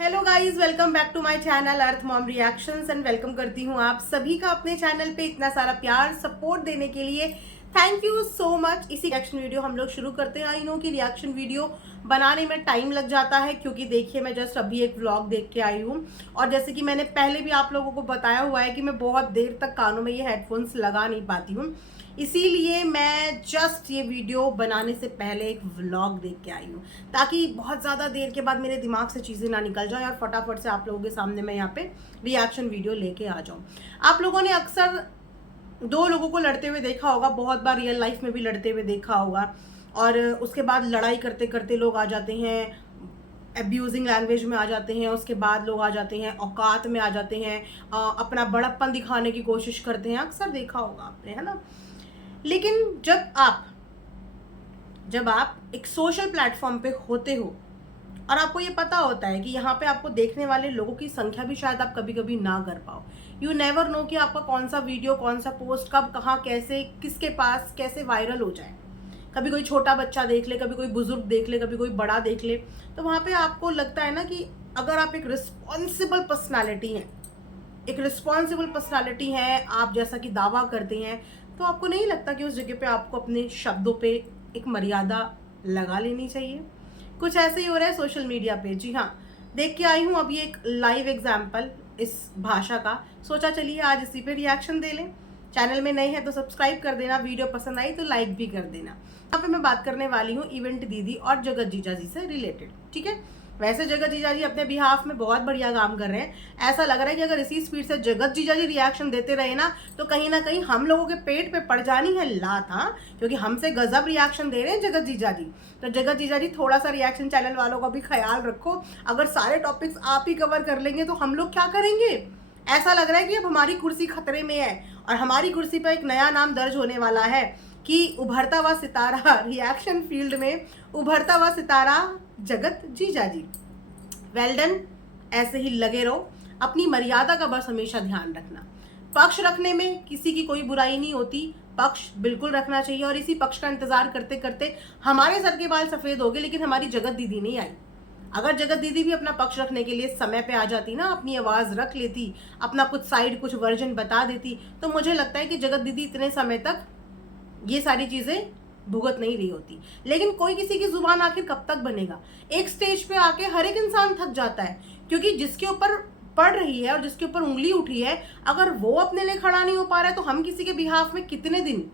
Hello guys, welcome back to my channel earth mom reactions and welcome करती हूँ आप सभी का अपने चैनल पे इतना सारा प्यार सपोर्ट देने के लिए। Thank you so much. इसी रिएक्शन वीडियो हम लोग शुरू करते हैं। आई नो कि रिएक्शन वीडियो बनाने में टाइम लग जाता है क्योंकि देखिए मैं जस्ट अभी एक व्लॉग देख के आई हूँ और जैसे कि मैंने पहले भी आप लोगों को बताया हुआ है कि मैं बहुत देर तक कानों में ये हेडफोन्स लगा नहीं पाती हूँ, इसीलिए मैं जस्ट ये वीडियो बनाने से पहले एक व्लॉग देख के आई हूँ ताकि बहुत ज़्यादा देर के बाद मेरे दिमाग से चीज़ें ना निकल जाए और फटाफट से आप लोगों के सामने मैं यहाँ पे रिएक्शन वीडियो लेके आ जाऊँ। आप लोगों ने अक्सर दो लोगों को लड़ते हुए देखा होगा, बहुत बार रियल लाइफ में भी लड़ते हुए देखा होगा और उसके बाद लड़ाई करते करते लोग आ जाते हैं एब्यूजिंग लैंग्वेज में आ जाते हैं, उसके बाद लोग आ जाते हैं औकात में आ जाते हैं, अपना बड़प्पन दिखाने की कोशिश करते हैं। अक्सर देखा होगा आपने, है ना। लेकिन जब आप एक सोशल प्लेटफॉर्म पे होते हो और आपको ये पता होता है कि यहाँ पे आपको देखने वाले लोगों की संख्या भी शायद आप कभी कभी ना कर पाओ, यू नेवर नो कि आपका कौन सा वीडियो, कौन सा पोस्ट कब कहाँ कैसे किसके पास कैसे वायरल हो जाए। कभी कोई छोटा बच्चा देख ले, कभी कोई बुजुर्ग देख ले, कभी कोई बड़ा देख ले, तो वहाँ पे आपको लगता है ना कि अगर आप एक रिस्पॉन्सिबल पर्सनैलिटी हैं, आप जैसा कि दावा करते हैं, तो आपको नहीं लगता कि उस जगह पे आपको अपने शब्दों पे एक मर्यादा लगा लेनी चाहिए। कुछ ऐसे ही हो रहा है सोशल मीडिया पे। जी हाँ, देख के आई हूँ अभी एक लाइव एग्जाम्पल इस भाषा का। सोचा चलिए आज इसी पे रिएक्शन दे लें। चैनल में नए हैं तो सब्सक्राइब कर देना, वीडियो पसंद आई तो लाइक भी कर देना। यहाँ पे मैं बात करने वाली हूँ इवेंट दीदी और जगत जीजा जी से रिलेटेड, ठीक है। वैसे जगत जीजा जी अपने बिहाफ में बहुत बढ़िया काम कर रहे हैं। ऐसा लग रहा है कि अगर इसी स्पीड से जगत जीजा जी रिएक्शन देते रहे ना कहीं हम लोगों के पेट पे पड़ जानी है लात, हाँ, क्योंकि हमसे गजब रिएक्शन दे रहे हैं जगत जीजा जी। तो जगत जीजा जी थोड़ा सा रिएक्शन चैनल वालों का भी ख्याल रखो। अगर सारे टॉपिक्स आप ही कवर कर लेंगे तो हम लोग क्या करेंगे। ऐसा लग रहा है कि अब हमारी कुर्सी खतरे में है और हमारी कुर्सी पर एक नया नाम दर्ज होने वाला है कि उभरता हुआ सितारा रिएक्शन फील्ड में उभरता हुआ सितारा जगत जीजा जी। वेल डन, ऐसे ही लगे रहो। अपनी मर्यादा का बस हमेशा ध्यान रखना। पक्ष रखने में किसी की कोई बुराई नहीं होती, पक्ष बिल्कुल रखना चाहिए और इसी पक्ष का इंतजार करते करते हमारे सर के बाल सफेद हो गए, लेकिन हमारी जगत दीदी नहीं आई। अगर जगत दीदी भी अपना पक्ष रखने के लिए समय पे आ जाती ना, अपनी आवाज रख लेती, अपना कुछ साइड कुछ वर्जन बता देती, तो मुझे लगता है कि जगत दीदी इतने समय तक ये सारी चीजें भुगत नहीं रही होती। लेकिन कोई किसी की जुबान आखिर कब तक बनेगा। एक स्टेज पे आके हर एक इंसान थक जाता है, क्योंकि जिसके ऊपर पड़ रही है और जिसके ऊपर उंगली उठी है, अगर वो अपने लिए खड़ा नहीं हो पा रहा है तो हम किसी के बिहाफ में कितने दिन,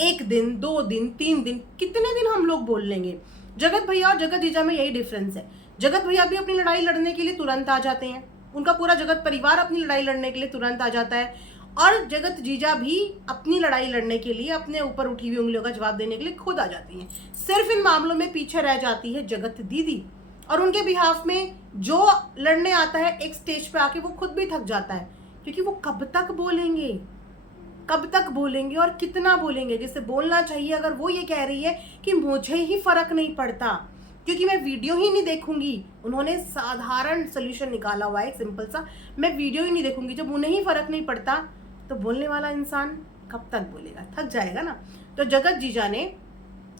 एक दिन, 2 दिन, 3 दिन, कितने दिन हम लोग बोल लेंगे। जगत भैया और जगत जीजा में यही डिफरेंस है। जगत भैया भी अपनी लड़ाई लड़ने के लिए तुरंत आ जाते हैं, उनका पूरा जगत परिवार अपनी लड़ाई लड़ने के लिए तुरंत आ जाता है, और जगत जीजा भी अपनी लड़ाई लड़ने के लिए अपने ऊपर उठी हुई उंगलियों का जवाब देने के लिए खुद आ जाती हैं। सिर्फ इन मामलों में पीछे रह जाती है जगत दीदी, और उनके बिहाफ में जो लड़ने आता है एक स्टेज पे आके वो खुद भी थक जाता है, क्योंकि वो कब तक बोलेंगे और कितना बोलेंगे। जिसे बोलना चाहिए, अगर वो ये कह रही है कि मुझे ही फर्क नहीं पड़ता क्योंकि मैं वीडियो ही नहीं देखूंगी, उन्होंने साधारण सोल्यूशन निकाला हुआ है सिंपल सा, मैं वीडियो ही नहीं देखूंगी। जब उन्हें ही फर्क नहीं पड़ता तो बोलने वाला इंसान कब तक बोलेगा, थक जाएगा ना। तो जगत जीजा ने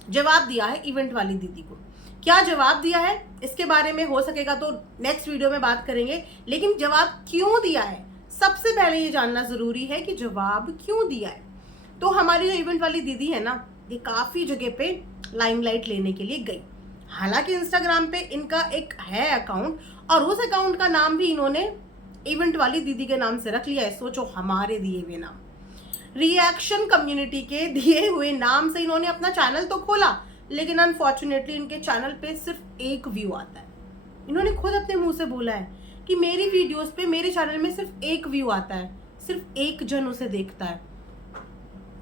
जवाब दिया है इवेंट वाली दीदी को। क्या जवाब दिया है इसके बारे में हो सकेगा तो नेक्स्ट वीडियो में बात करेंगे, लेकिन जवाब क्यों दिया है सबसे पहले ये जानना जरूरी है कि जवाब क्यों दिया है। तो हमारी जो इवेंट वाली दीदी है ना, ये काफी जगह पे लाइमलाइट लेने के लिए गई। हालांकि इंस्टाग्राम पे इनका एक है अकाउंट और उस अकाउंट का नाम भी इन्होंने इवेंट वाली दीदी के नाम से रख लिया है। सोचो, हमारे दिए हुए नाम, रिएक्शन कम्युनिटी के दिए हुए नाम से इन्होंने अपना चैनल तो खोला, लेकिन अनफॉर्चुनेटली इनके चैनल पे सिर्फ एक व्यू आता है। इन्होंने खुद अपने मुंह से बोला है कि मेरी वीडियोस पे मेरे चैनल में सिर्फ एक व्यू आता है, सिर्फ एक जन उसे देखता है।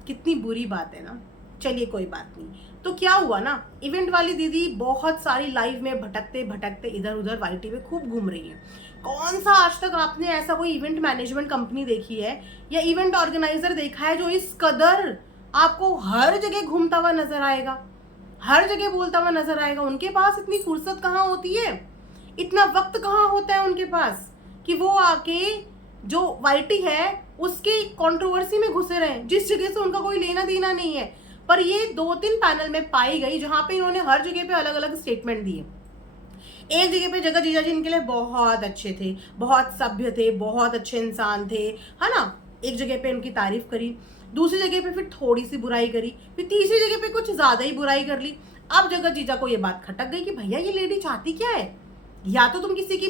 कितनी बुरी बात है ना। चलिए कोई बात नहीं। तो क्या हुआ ना, इवेंट वाली दीदी बहुत सारी लाइव में भटकते भटकते इधर उधर वाईटी में खूब घूम रही है। कौन सा आज तक आपने ऐसा कोई इवेंट मैनेजमेंट कंपनी देखी है या इवेंट ऑर्गेनाइजर देखा है जो इस कदर आपको हर जगह घूमता हुआ नजर आएगा, हर जगह बोलता हुआ नजर आएगा। उनके पास इतनी फुर्सत कहाँ होती है, इतना वक्त कहाँ होता है उनके पास कि वो आके जो वाईटी है उसकी कंट्रोवर्सी में घुसे रहे, जिस जगह से उनका कोई लेना देना नहीं है। पर ये 2-3 पैनल में पाई गई जहां पे इन्होंने हर जगह पे अलग अलग स्टेटमेंट दिए। एक जगह पे जगत जीजा जी इनके लिए बहुत अच्छे थे, बहुत सभ्य थे, बहुत अच्छे इंसान थे, है ना। एक जगह पे उनकी तारीफ करी, दूसरी जगह पे फिर थोड़ी सी बुराई करी, फिर तीसरी जगह पे कुछ ज्यादा ही बुराई कर ली। अब जगत जीजा को ये बात खटक गई कि भैया ये लेडी चाहती क्या है, या तो तुम किसी की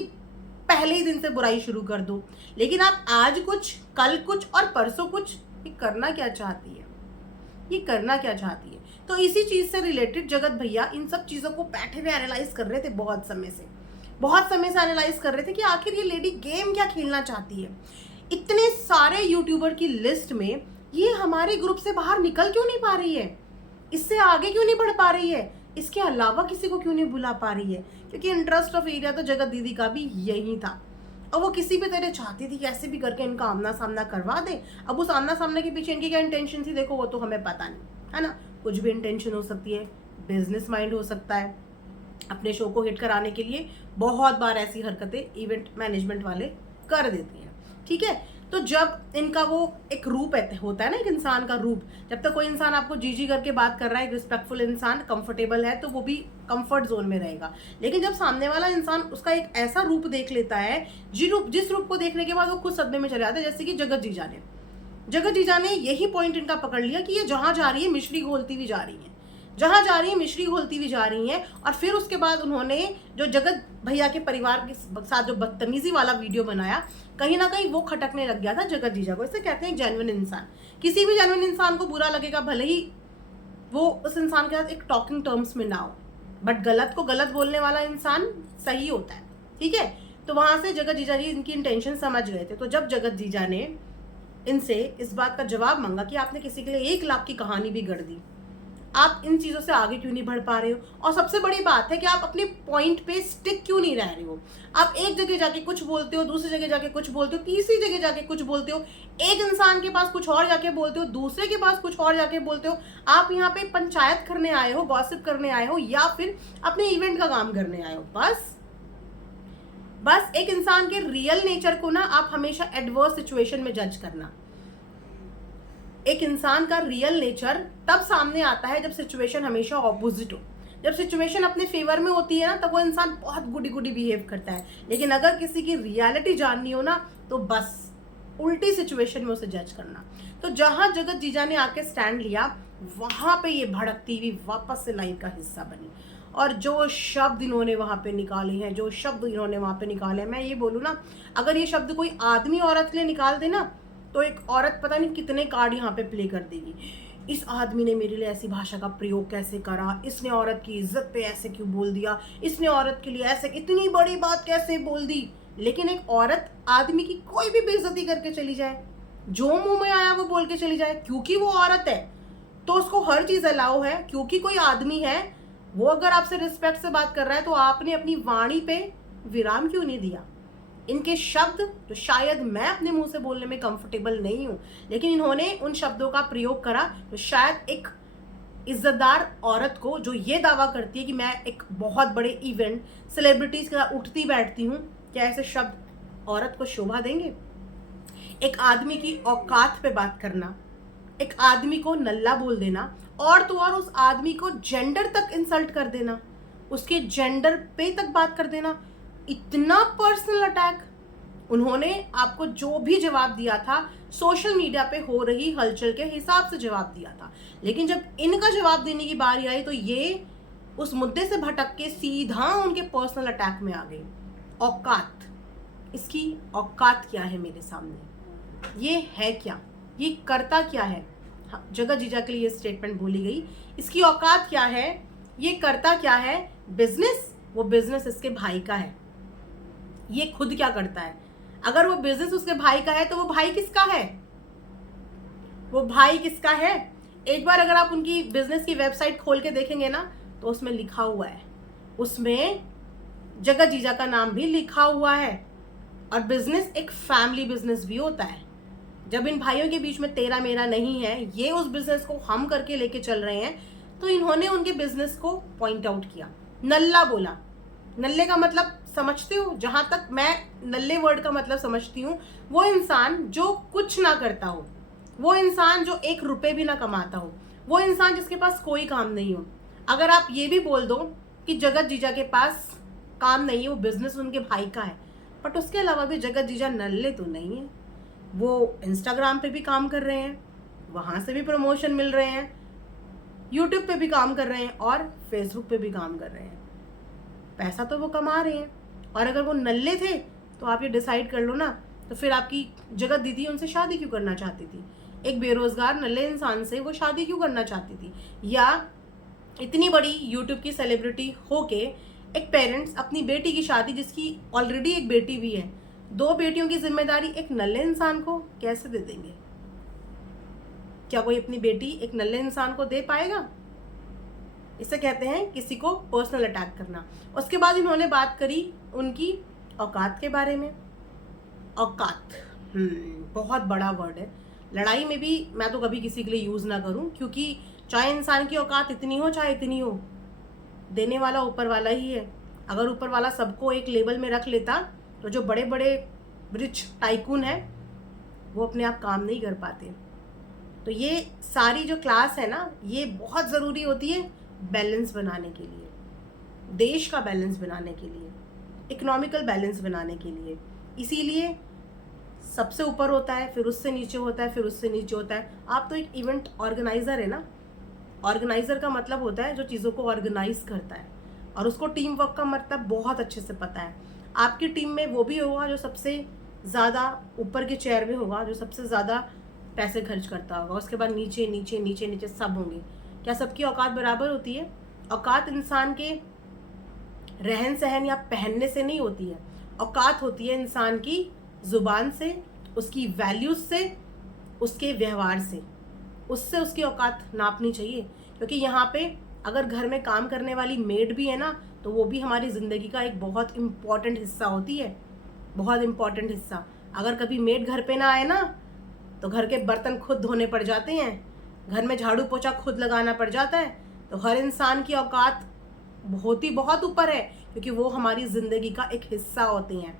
पहले ही दिन से बुराई शुरू कर दो, लेकिन आप आज कुछ, कल कुछ और परसों कुछ, ये करना क्या चाहती है, ये करना क्या चाहती है। तो इसी चीज से रिलेटेड जगत भैया इन सब चीजों को बैठे हुए एनालाइज कर रहे थे, बहुत समय से एनालाइज कर रहे थे कि आखिर ये लेडी गेम क्या खेलना चाहती है। इतने सारे यूट्यूबर की लिस्ट में ये हमारे ग्रुप से बाहर निकल क्यों नहीं पा रही है, इससे आगे क्यों नहीं बढ़ पा रही है, इसके अलावा किसी को क्यों नहीं बुला पा रही है। क्योंकि इंटरेस्ट ऑफ एरिया तो जगत दीदी का भी यही था, और वो किसी भी तरह चाहती थी कैसे भी करके इनका आमना सामना करवा दे। अब उस आमना सामने के पीछे इनकी क्या इंटेंशन थी, देखो वो तो हमें पता नहीं, है ना। कुछ भी इंटेंशन हो सकती है, बिजनेस माइंड हो सकता है, अपने शो को हिट कराने के लिए बहुत बार ऐसी हरकतें इवेंट मैनेजमेंट वाले कर देते हैं, ठीक है। तो जब इनका वो एक रूप होता है ना, एक इंसान का रूप, जब तक कोई इंसान आपको जी करके बात कर रहा है, एक रिस्पेक्टफुल इंसान कंफर्टेबल है, तो वो भी कंफर्ट जोन में रहेगा। लेकिन जब सामने वाला इंसान उसका एक ऐसा रूप देख लेता है, जिस रूप को देखने के बाद वो खुद सदमे में चले जाते हैं, जैसे कि जगत जीजा ने यही पॉइंट इनका पकड़ लिया कि ये जहां जा रही है मिश्री घोलती हुई जा रही है, जहां जा रही है मिश्री घोलती हुई जा रही हैं। और फिर उसके बाद उन्होंने जो जगत भैया के परिवार के साथ जो बदतमीजी वाला वीडियो बनाया, कहीं ना कहीं वो खटकने लग गया था जगत जीजा को। इसे कहते हैं जेन्युइन इंसान। किसी भी जेन्युइन इंसान को बुरा लगेगा, भले ही वो उस इंसान के साथ एक टॉकिंग टर्म्स में ना हो, बट गलत को गलत बोलने वाला इंसान सही होता है, ठीक है। तो वहां से जगत जीजा जी इनकी इंटेंशन समझ गए थे। तो जब जगत जीजा ने इनसे इस बात का जवाब मांगा कि आपने किसी के लिए 1 लाख की कहानी भी गढ़ दी, आप इन चीजों से आगे क्यों नहीं बढ़ पा रहे हो, और सबसे बड़ी बात है कि आप अपने पॉइंट पे स्टिक क्यों नहीं रह रहे हो। आप एक जगह जाके कुछ बोलते हो, दूसरी जगह जाके कुछ बोलते हो, तीसरी जगह जाके कुछ बोलते हो, एक इंसान के पास कुछ और जाके बोलते हो, दूसरे के पास कुछ और जाके बोलते हो। आप यहाँ पे पंचायत करने आए हो, गॉसिप करने आए हो, या फिर अपने इवेंट का काम करने आए हो। बस एक इंसान के रियल नेचर को ना आप हमेशा एडवर्स सिचुएशन में जज करना। एक इंसान का रियल नेचर तब सामने आता है जब सिचुएशन हमेशा ऑपोजिट हो। जब सिचुएशन अपने फेवर में होती है ना, तब वो इंसान बहुत गुडी बिहेव करता है। लेकिन अगर किसी की रियलिटी जाननी हो ना, तो बस उल्टी सिचुएशन में उसे जज करना। तो जहां जगत जीजा ने आके स्टैंड लिया, वहां पे ये भड़कती हुई वापस से लाइव का हिस्सा बनी। और जो शब्द इन्होंने वहां पे निकाले हैं, जो शब्द इन्होंने वहां पे निकाले हैं, मैं ये बोलूँ ना, अगर ये शब्द कोई आदमी औरत के लिए निकाल दे ना, तो एक औरत पता नहीं कितने कार्ड यहाँ पे प्ले कर देगी। इस आदमी ने मेरे लिए ऐसी भाषा का प्रयोग कैसे करा, इसने औरत की इज्जत पे ऐसे क्यों बोल दिया, इसने औरत के लिए ऐसे इतनी बड़ी बात कैसे बोल दी। लेकिन एक औरत आदमी की कोई भी बेइज्जती करके चली जाए, जो मुंह में आया वो बोल के चली जाए, क्योंकि वो औरत है तो उसको हर चीज अलाउ है। क्योंकि कोई आदमी है, वो अगर आपसे रिस्पेक्ट से बात कर रहा है, तो आपने अपनी वाणी पे विराम क्यों नहीं दिया। इनके शब्द जो शायद मैं अपने मुंह से बोलने में कंफर्टेबल नहीं हूं, लेकिन इन्होंने उन शब्दों का प्रयोग करा तो शायद एक इज्जतदार औरत को, जो ये दावा करती है कि मैं एक बहुत बड़े इवेंट सेलिब्रिटीज के साथ उठती बैठती हूँ, क्या ऐसे शब्द औरत को शोभा देंगे। एक आदमी की औकात पे बात करना, एक आदमी को नल्ला बोल देना, और तो और उस आदमी को जेंडर तक इंसल्ट कर देना, उसके जेंडर पे तक बात कर देना, इतना पर्सनल अटैक। उन्होंने आपको जो भी जवाब दिया था, सोशल मीडिया पे हो रही हलचल के हिसाब से जवाब दिया था। लेकिन जब इनका जवाब देने की बारी आई, तो ये उस मुद्दे से भटक के सीधा उनके पर्सनल अटैक में आ गई। औकात, इसकी औकात क्या है मेरे सामने, ये है क्या, ये करता क्या है। जगत जीजा के लिए ये स्टेटमेंट बोली गई, इसकी औकात क्या है, ये करता क्या है। बिजनेस, वो बिजनेस इसके भाई का है, ये खुद क्या करता है। अगर वो बिजनेस उसके भाई का है, तो वो भाई किसका है, वो भाई किसका है। एक बार अगर आप उनकी बिजनेस की वेबसाइट खोल के देखेंगे ना, तो उसमें लिखा हुआ है, उसमें जगत जीजा का नाम भी लिखा हुआ है। और बिजनेस एक फैमिली बिजनेस भी होता है। जब इन भाइयों के बीच में तेरा मेरा नहीं है, ये उस बिजनेस को हम करके लेके चल रहे हैं, तो इन्होंने उनके बिजनेस को पॉइंट आउट किया, नल्ला बोला। नल्ले का मतलब समझते हो, जहां तक मैं नल्ले वर्ड का मतलब समझती हूँ, वो इंसान जो कुछ ना करता हो, वो इंसान जो 1 रुपए भी ना कमाता हो, वो इंसान जिसके पास कोई काम नहीं हो। अगर आप ये भी बोल दो कि जगत जीजा के पास काम नहीं है, वो बिजनेस उनके भाई का है, बट उसके अलावा भी जगत जीजा नल्ले तो नहीं है। वो इंस्टाग्राम पे भी काम कर रहे हैं, वहाँ से भी प्रमोशन मिल रहे हैं, यूट्यूब पे भी काम कर रहे हैं और फेसबुक पे भी काम कर रहे हैं। पैसा तो वो कमा रहे हैं। और अगर वो नल्ले थे तो आप ये डिसाइड कर लो ना, तो फिर आपकी जगत दीदी उनसे शादी क्यों करना चाहती थी? एक बेरोजगार नल्ले इंसान से वो शादी क्यों करना चाहती थी? या इतनी बड़ी यूट्यूब की सेलिब्रिटी होके एक पेरेंट्स अपनी बेटी की शादी, जिसकी ऑलरेडी एक बेटी भी है, 2 बेटियों की जिम्मेदारी एक नल्ले इंसान को कैसे दे देंगे? क्या कोई अपनी बेटी एक नल्ले इंसान को दे पाएगा? इसे कहते हैं किसी को पर्सनल अटैक करना। उसके बाद इन्होंने बात करी उनकी औकात के बारे में। औकात बहुत बड़ा वर्ड है। लड़ाई में भी मैं तो कभी किसी के लिए यूज़ ना करूं, क्योंकि चाहे इंसान की औकात इतनी हो चाहे इतनी हो, देने वाला ऊपर वाला ही है। अगर ऊपर वाला सबको एक लेवल में रख लेता तो जो बड़े बड़े रिच टाइकून है वो अपने आप काम नहीं कर पाते। तो ये सारी जो क्लास है ना, ये बहुत ज़रूरी होती है बैलेंस बनाने के लिए, देश का बैलेंस बनाने के लिए, इकोनॉमिकल बैलेंस बनाने के लिए। इसीलिए सबसे ऊपर होता है, फिर उससे नीचे होता है, फिर उससे नीचे होता है। आप तो एक इवेंट ऑर्गेनाइज़र है ना। ऑर्गेनाइज़र का मतलब होता है जो चीज़ों को ऑर्गेनाइज करता है, और उसको टीम वर्क का मतलब बहुत अच्छे से पता है। आपकी टीम में वो भी होगा जो सबसे ज़्यादा ऊपर के चेयर में होगा, जो सबसे ज़्यादा पैसे खर्च करता होगा। उसके बाद नीचे नीचे नीचे नीचे सब होंगे। क्या सबकी औकात बराबर होती है? औकात इंसान के रहन सहन या पहनने से नहीं होती है। औकात होती है इंसान की ज़ुबान से, उसकी वैल्यूज़ से, उसके व्यवहार से। उससे उसकी औकात नापनी चाहिए। क्योंकि यहाँ पे अगर घर में काम करने वाली मेड भी है ना, तो वो भी हमारी ज़िंदगी का एक बहुत इम्पॉर्टेंट हिस्सा होती है, बहुत इम्पॉर्टेंट हिस्सा। अगर कभी मेड घर पे ना आए ना, तो घर के बर्तन खुद धोने पड़ जाते हैं, घर में झाड़ू पोछा खुद लगाना पड़ जाता है। तो हर इंसान की औकात बहुत ऊपर है, क्योंकि वो हमारी ज़िंदगी का एक हिस्सा होते हैं,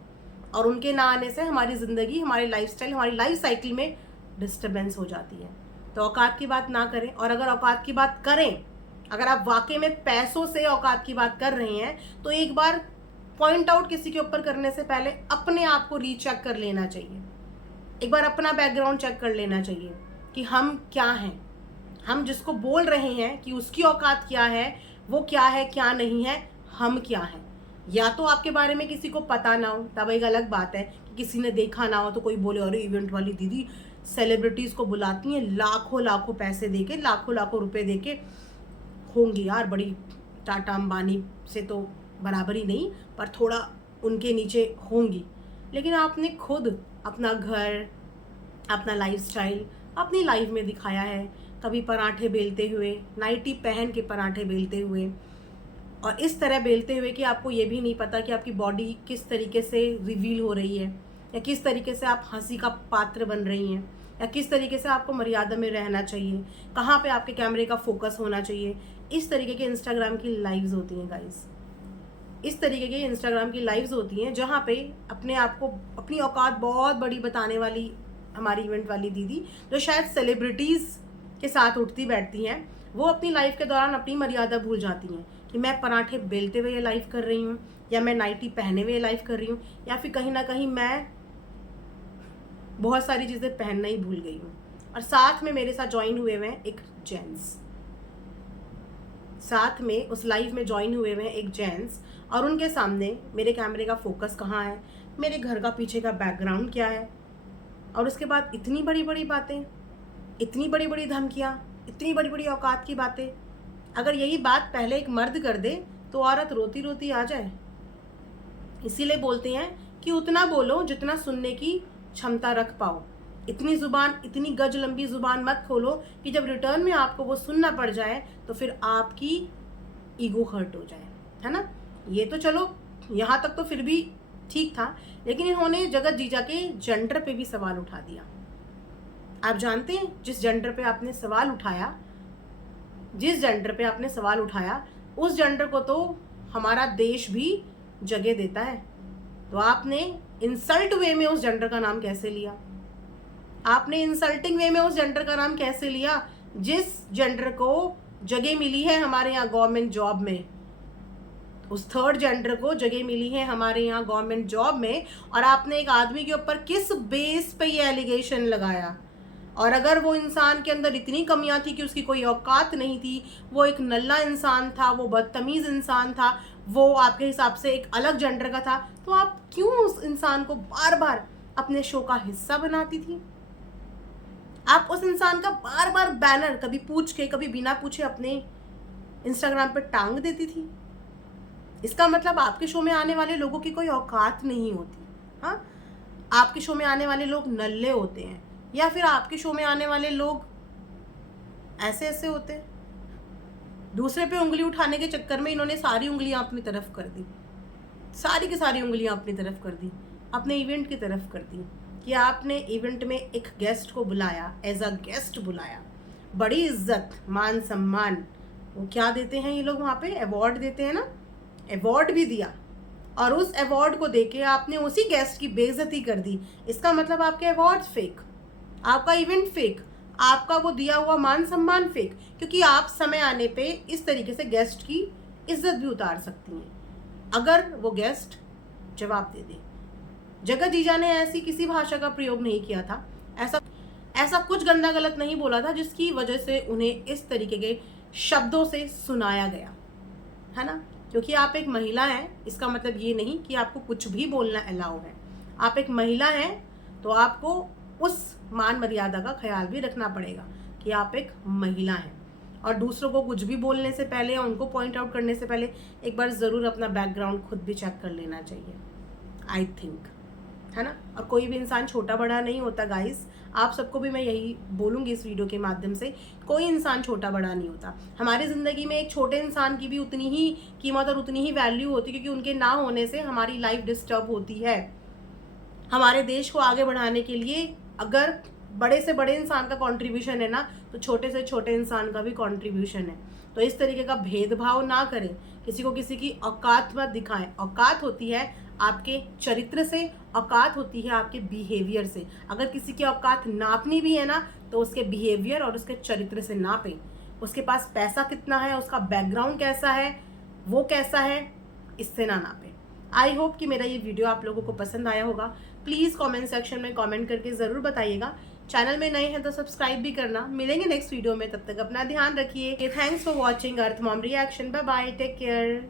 और उनके ना आने से हमारी ज़िंदगी, हमारी लाइफस्टाइल, हमारी लाइफ साइकिल में डिस्टर्बेंस हो जाती है। तो औकात की बात ना करें। और अगर औकात की बात करें, अगर आप वाकई में पैसों से औकात की बात कर रहे हैं, तो एक बार पॉइंट आउट किसी के ऊपर करने से पहले अपने आप को रीचेक कर लेना चाहिए। एक बार अपना बैकग्राउंड चेक कर लेना चाहिए कि हम क्या हैं। हम जिसको बोल रहे हैं कि उसकी औकात क्या है, वो क्या है क्या नहीं है, हम क्या हैं। या तो आपके बारे में किसी को पता ना हो, तब एक अलग बात है कि किसी ने देखा ना हो, तो कोई बोले अरे इवेंट वाली दीदी सेलिब्रिटीज़ को बुलाती हैं लाखों लाखों पैसे देके, लाखों लाखों रुपए देके। होंगी यार, बड़ी टाटा अंबानी से तो बराबर ही नहीं, पर थोड़ा उनके नीचे होंगी। लेकिन आपने खुद अपना घर, अपना लाइफस्टाइल अपनी लाइफ में दिखाया है। कभी पराठे बेलते हुए, नाइटी पहन के पराठे बेलते हुए, और इस तरह बेलते हुए कि आपको ये भी नहीं पता कि आपकी बॉडी किस तरीके से रिवील हो रही है, या किस तरीके से आप हंसी का पात्र बन रही हैं, या किस तरीके से आपको मर्यादा में रहना चाहिए, कहाँ पे आपके कैमरे का फोकस होना चाहिए। इस तरीके के इंस्टाग्राम की लाइव्स होती हैं गाइस। इस तरीके की इंस्टाग्राम की लाइव्स होती हैं जहाँ पे अपने आप को, अपनी औकात बहुत बड़ी बताने वाली हमारी इवेंट वाली दीदी, जो शायद सेलिब्रिटीज़ के साथ उठती बैठती हैं, वो अपनी लाइफ के दौरान अपनी मर्यादा भूल जाती हैं कि मैं पराठे बेलते हुए ये लाइव कर रही हूँ, या मैं नाइटी पहने हुए लाइव कर रही हूँ, या फिर कहीं ना कहीं मैं बहुत सारी चीज़ें पहनना ही भूल गई हूँ। और साथ में मेरे साथ ज्वाइन हुए हुए हैं एक जेंट्स, साथ में उस लाइव में ज्वाइन हुए हुए हैं एक जेंट्स, और उनके सामने मेरे कैमरे का फोकस कहाँ है, मेरे घर का पीछे का बैकग्राउंड क्या है। और उसके बाद इतनी बड़ी बड़ी बातें, इतनी बड़ी बड़ी धमकियाँ, इतनी बड़ी बड़ी औकात की बातें। अगर यही बात पहले एक मर्द कर दे तो औरत रोती रोती आ जाए। इसीलिए बोलते हैं कि उतना बोलो जितना सुनने की क्षमता रख पाओ। इतनी ज़ुबान, इतनी गज लंबी ज़ुबान मत खोलो कि जब रिटर्न में आपको वो सुनना पड़ जाए तो फिर आपकी ईगो हर्ट हो जाए, है ना। ये तो चलो यहाँ तक तो फिर भी ठीक था, लेकिन इन्होंने जगत जीजा के जेंडर पे भी सवाल उठा दिया। आप जानते हैं जिस जेंडर पे आपने सवाल उठाया, जिस जेंडर पे आपने सवाल उठाया, उस जेंडर को तो हमारा देश भी जगह देता है। तो आपने इंसल्ट वे में उस जेंडर का नाम कैसे लिया? आपने इंसल्टिंग वे में उस जेंडर का नाम कैसे लिया जिस जेंडर को जगह मिली है हमारे यहाँ गवर्नमेंट जॉब में? उस थर्ड जेंडर को जगह मिली है हमारे यहाँ गवर्नमेंट जॉब में, और आपने एक आदमी के ऊपर किस बेस पे ये एलिगेशन लगाया? और अगर वो इंसान के अंदर इतनी कमियां थी कि उसकी कोई औकात नहीं थी, वो एक नल्ला इंसान था, वो बदतमीज इंसान था, वो आपके हिसाब से एक अलग जेंडर का था, तो आप क्यों उस इंसान को बार बार अपने शो का हिस्सा बनाती थी? आप उस इंसान का बार बार बैनर कभी पूछ के कभी बिना पूछे अपने इंस्टाग्राम पे टांग देती थी। इसका मतलब आपके शो में आने वाले लोगों की कोई औकात नहीं होती। हाँ, आपके शो में आने वाले लोग नल्ले होते हैं, या फिर आपके शो में आने वाले लोग ऐसे ऐसे होते हैं। दूसरे पे उंगली उठाने के चक्कर में इन्होंने सारी उंगलियां अपनी तरफ कर दी, सारी की सारी उंगलियां अपनी तरफ कर दी, अपने इवेंट की तरफ कर दी। कि आपने इवेंट में एक गेस्ट को बुलाया, एज अ गेस्ट बुलाया, बड़ी इज्जत मान सम्मान, वो क्या देते हैं ये लोग वहाँ पे, अवार्ड देते हैं ना, अवार्ड भी दिया, और उस अवार्ड को देके आपने उसी गेस्ट की बेइज्जती कर दी। इसका मतलब आपके अवार्ड फेक, आपका इवेंट फेक, आपका वो दिया हुआ मान सम्मान फेक, क्योंकि आप समय आने पे इस तरीके से गेस्ट की इज्जत भी उतार सकती हैं अगर वो गेस्ट जवाब दे दे। जगत जीजा ने ऐसी किसी भाषा का प्रयोग नहीं किया था, ऐसा कुछ गंदा गलत नहीं बोला था जिसकी वजह से उन्हें इस तरीके के शब्दों से सुनाया गया, है ना। क्योंकि आप एक महिला हैं, इसका मतलब ये नहीं कि आपको कुछ भी बोलना अलाउ है। आप एक महिला हैं तो आपको उस मान मर्यादा का ख्याल भी रखना पड़ेगा कि आप एक महिला हैं, और दूसरों को कुछ भी बोलने से पहले या उनको पॉइंट आउट करने से पहले एक बार ज़रूर अपना बैकग्राउंड खुद भी चेक कर लेना चाहिए, आई थिंक, है ना। और कोई भी इंसान छोटा बड़ा नहीं होता गाइस, आप सबको भी मैं यही बोलूँगी इस वीडियो के माध्यम से, कोई इंसान छोटा बड़ा नहीं होता। हमारी ज़िंदगी में एक छोटे इंसान की भी उतनी ही कीमत और उतनी ही वैल्यू होती है, क्योंकि उनके ना होने से हमारी लाइफ डिस्टर्ब होती है। हमारे देश को आगे बढ़ाने के लिए अगर बड़े से बड़े इंसान का कंट्रीब्यूशन है ना, तो छोटे से छोटे इंसान का भी कंट्रीब्यूशन है। तो इस तरीके का भेदभाव ना करें, किसी को किसी की औकात मत दिखाएं। औकात होती है आपके चरित्र से, औकात होती है आपके बिहेवियर से। अगर किसी की औकात नापनी भी है ना, तो उसके बिहेवियर और उसके चरित्र से नापें। उसके पास पैसा कितना है, उसका बैकग्राउंड कैसा है, वो कैसा है, इससे ना नापें। आई होप कि मेरा ये वीडियो आप लोगों को पसंद आया होगा। प्लीज़ कमेंट सेक्शन में कमेंट करके ज़रूर बताइएगा। चैनल में नए हैं तो सब्सक्राइब भी करना। मिलेंगे नेक्स्ट वीडियो में, तब तक अपना ध्यान रखिए। Thanks for watching earth mom reaction. Bye bye, take care.